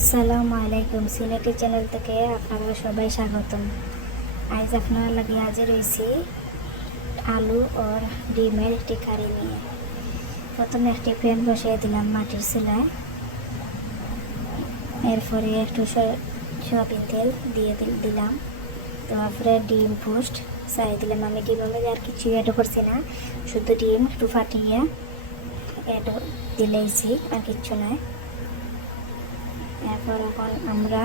আসসালামু আলাইকুম সিলেটি চ্যানেল থেকে আপনারা সবাই স্বাগতম। আজ আপনারা লাগে আজ রয়েছি আলু আর ডিমের একটি কারি নিয়ে। প্রথমে একটি প্যান বসিয়ে দিলাম মাটির চুলায়। এরপরে একটু সয়াবিন তেল দিয়ে দিল- দিলাম। তারপরে ডিম পোস্ট, চাই দিলাম। আমি ডিমের মধ্যে আর কিছু অ্যাড করছি না, শুধু ডিম, একটু ফাটিয়ে অ্যাড দিলেইছি আর কিচ্ছু নয় এরপর এখন আমরা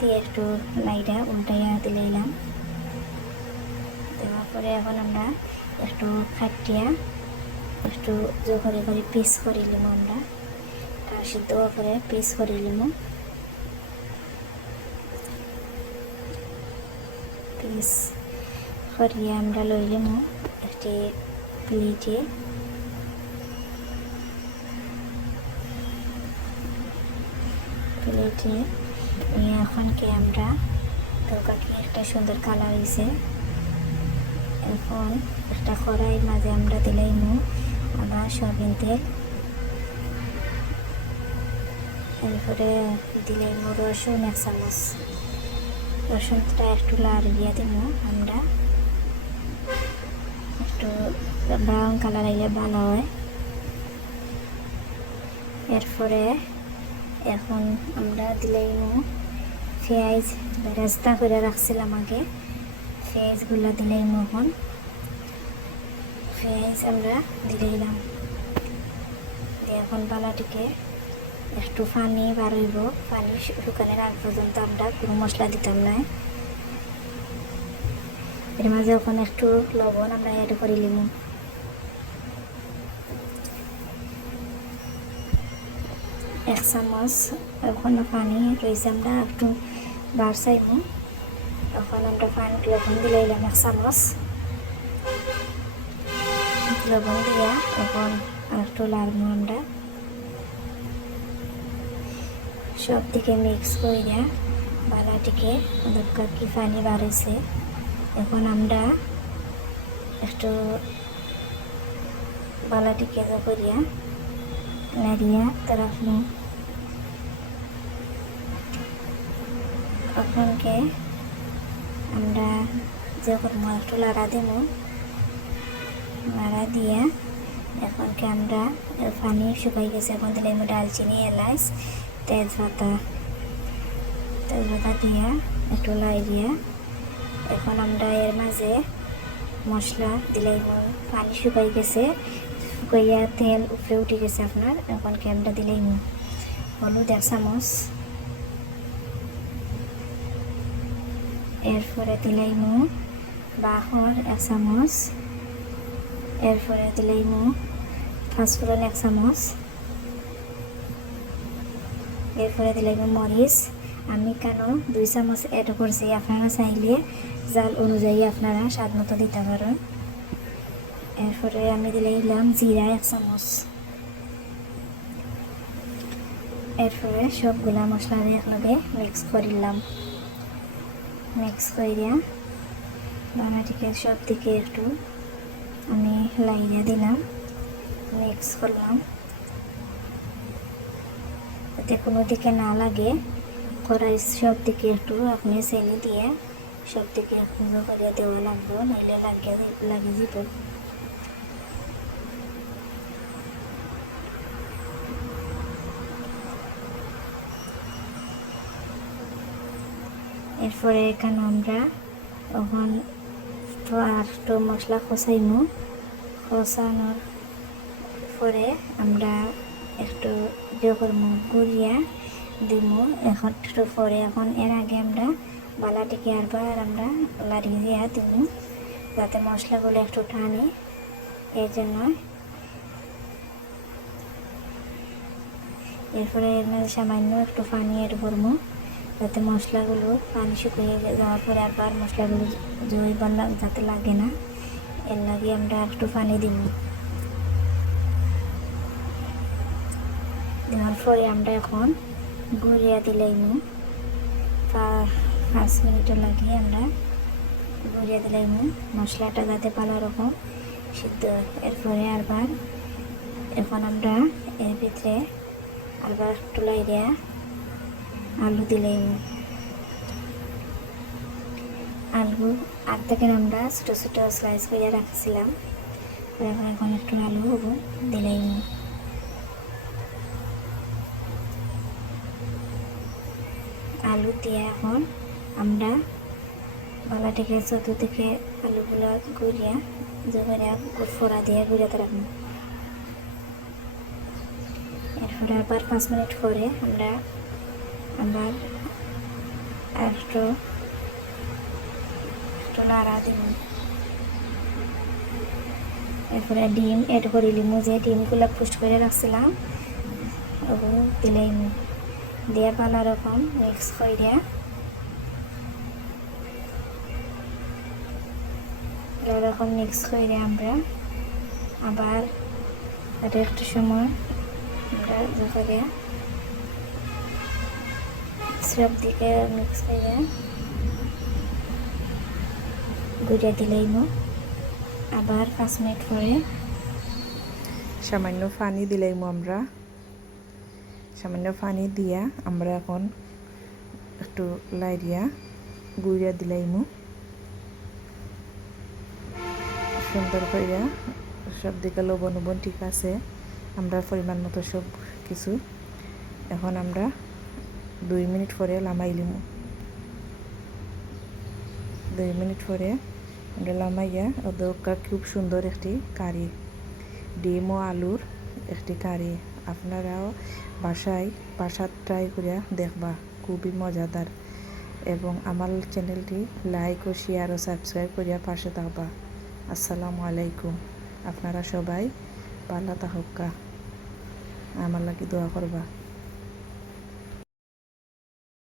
দিয়ে একটু লাইটা উল্টাইয়া দিলাম দেওয়ার পরে এখন আমরা একটু খাটিয়া একটু করে করে পিস করে নিলাম আমরা। সিদ্ধ করে পিস করে নিলাম পিস করিয়ে আমরা লইলাম একটি প্লেটে প্লেটে এখনকে আমরা তরকারি একটা সুন্দর কালার হয়েছে এখন একটা কড়াই মাঝে আমরা দিলাইমু আবার সয়াবিন তেল। এরপরে দিলাইমু রসুন এক চামচ। রসুনটা একটু লাল দিয়ে দিব আমরা একটু ব্রাউন কালার আইলে ভালো হয়। এরপরে এখন আমরা দিলাইমু পেঁয়াজ বেরাস্তা করে রাখছিলাম আগে। পেঁয়াজগুলো দিলাইমু এখন। পেঁয়াজ আমরা দিলাইলাম এখন বালাটিকে একটু পানি বার হইব পানি শুকানোর আগ পর্যন্ত আমরা কোনো মশলা দিতাম না। এর মাঝে এখন একটু লবণ আমরা অ্যাড করে লিমু এক চামচ এখন পানি রয়েছে আমরা, একটু বার চাইমু এখন আমরা পানি লবণ দিলাইলাম এক চামচ লবণ দিয়া, এখন একটু লাড়মু আমরা। সব দিকে মিক্স করে দেয়া। বালাটিকে দরকার কি পানি বাড়েছে এখন আমরা একটু বালাটিকে করিয়া নাড়িয়া রাখলাম আপনাকে আমরা যে করব একটু লাড়া দেব। লাড়া দিয়া এখনকে আমরা পানি শুকাই গেছে। এখন দিলে আমি ডালচিনি, এলাচ, তেজপাতা তেজপাতা দিয়া একটু লাই দিয়া এখন আমরা এর মাঝে মশলা দিলাই পানি শুকাই গেছে, শুকাইয়া তেল উপরে উঠে গেছে আপনার। এখন কি আমরা দিলাই হলুদ এক চামচ। এরপরে দিলাইমু বাহর এক চামচ এরপরে দিলাইমু পাঁচফোড়ন এক চামচ এরপরে দিলাইমু মরিচ আমি কেন দুই চামচ অ্যাড করছি আপনারা চাইলে জাল অনুযায়ী আপনারা স্বাদ মতো দিতে পারেন। এরপরে আমি দিলাম জিরা এক চামচ এরপরে সবগুলা মশলা একলগে মিক্স করিলাম মিক্স করিয়া বানাটিকে সব দিকে একটু আমি লাইয়া দিলাম মিক্স করলাম। যাতে কোনো দিকে না লাগে, কড়াই সব দিকে একটু আপনি চেনি দিয়ে সব দিকে একটু করিয়া দেওয়া লাগবে, নইলে লাগিয়ে লাগে যাব এরপরে এখানে আমরা তখন আর একটু মশলা কষাইমু। কষানোর পরে আমরা একটু করব গুড়িয়া দিব এখন একটু পরে এখন এর আগে আমরা বালাটিকে আরবার আমরা লাড়িয়ে দিয়া দিব যাতে মশলাগুলো একটু টানে। এই জন্য এরপরে এর মধ্যে সামান্য একটু পানি এড করব যাতে মশলাগুলো পানি শুকিয়ে যাওয়ার পরে আবার মশলাগুলো বললাম যাতে লাগে না, এর লাগে আমরা একটু পানি দিব। দেওয়ার পরে আমরা এখন গুড়িয়া দিলাইমু পাঁচ মিনিটের লাগে আমরা গুড়িয়া দিলাইমু মশলাটা যাতে ভালো রকম সিদ্ধ। এরপরে আবার এখন আমরা এর ভিতরে আবার একটু লাইরিয়া আলু দিলেই আলু থেকে আমরা ছোটো ছোটো স্লাইস করে রাখছিলাম। এখন এখন একটু আলু হব দিলেই আলু দিয়ে এখন আমরা গলা থেকে চতুর্দিকে আলুগুলো গুড়িয়া জোগাড়া ফোড়া দিয়ে গুড়াতে রাখব। এরপরে আবার পাঁচ মিনিট পরে আমরা একটু একটু নাড়া দিব এরপরে ডিম এড করে লিমু যে ডিমগুলো পুষ্ট করে রাখছিলাম। ওগুলো দিলেই দিয়ে ভালো রকম, মিক্স করে দিয়া এরকম মিক্স করে আমরা আবার আর একটু সময় আমরা করে সব দিকে মিক্স করে গুঁড়ে দিলেই আবার পাঁচ মিনিট পরে সামান্য পানি দিলাইমু আমরা। সামান্য পানি দিয়া আমরা এখন একটু লাইরিয়া গুইরা দিলাইমু সুন্দর কইরা সব দিকে লবণ লবণ ঠিক আছে। আমরা পরিমাণ মতো সব কিছু এখন আমরা দুই মিনিট পরে লামাইলিমু দুই মিনিট পরে আমরা লামাইয়া ওদকা খুব সুন্দর একটি কারি, ডিম ও আলুর একটি কারি। আপনারাও বাসায় বাসা ট্রাই করে দেখবা, খুবই মজাদার। এবং আমার চ্যানেলটি লাইক ও শেয়ার ও সাবস্ক্রাইব করিয়া পাশে থাকবা। আসসালামু আলাইকুম। আপনারা সবাই ভালো থাকা আমার লাগি দোয়া করবা।